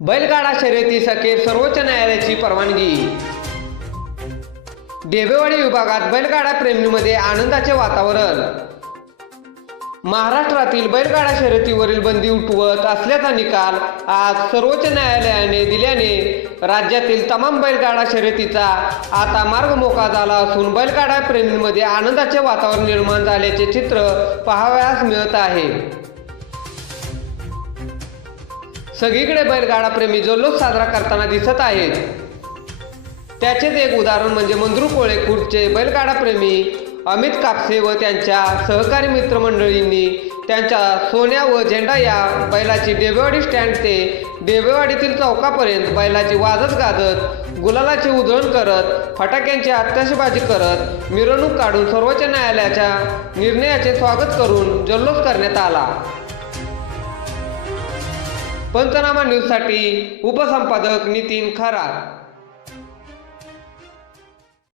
बैलगाडा शर्यतीसाठी सर्वोच्च न्यायालयाची परवानगी. डेबेवाडी विभागात बैलगाडा प्रेमीमध्ये आनंदाचे वातावरण. महाराष्ट्रातील बैलगाडा शर्यतीवरील बंदी उठवत असल्याचा निकाल आज सर्वोच्च न्यायालयाने दिल्याने राज्यातील तमाम बैलगाडा शर्यतीचा आता मार्ग मोकळा झाला असून बैलगाडा प्रेमींमध्ये आनंदाचे वातावरण निर्माण झाल्याचे चित्र पाहावयास मिळत आहे. सगळीकडे बैलगाडा प्रेमी जल्लोष साजरा करताना दिसत आहेत त्याचेच एक उदाहरण म्हणजे मंद्रू कोळे खुर्चे बैलगाडा प्रेमी अमित कापसे व त्यांच्या सहकारी मित्रमंडळींनी त्यांच्या सोन्या व झेंडा या बैलाची डेबेवाडी स्टँड ते डेबेवाडीतील चौकापर्यंत बैलाची वाजत गाजत गुलालाची उधळण करत फटाक्यांची आतषबाजी करत मिरवणूक काढून सर्वोच्च न्यायालयाच्या निर्णयाचे स्वागत करून जल्लोष करण्यात आला. पंचनामा न्यूजसाठी उपसंपादक नितीन खरात.